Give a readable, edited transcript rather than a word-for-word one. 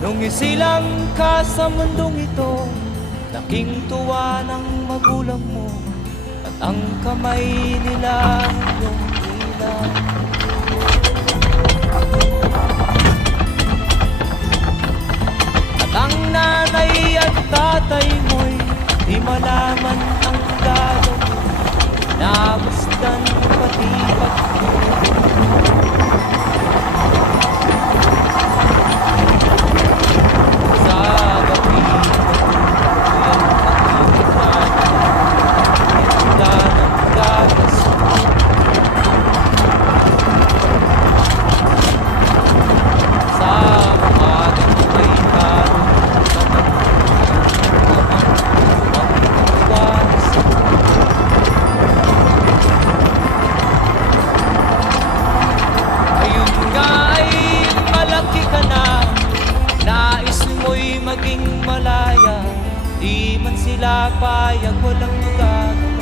Nung isilang ka sa mundong ito, laking tuwa ng magulang mo, at ang kamay nila iyong ilang. At ang nanay at tatay mo'y di malaman ang gagawin, namasdan pati maging malaya, di man sila payag, walang magagawa.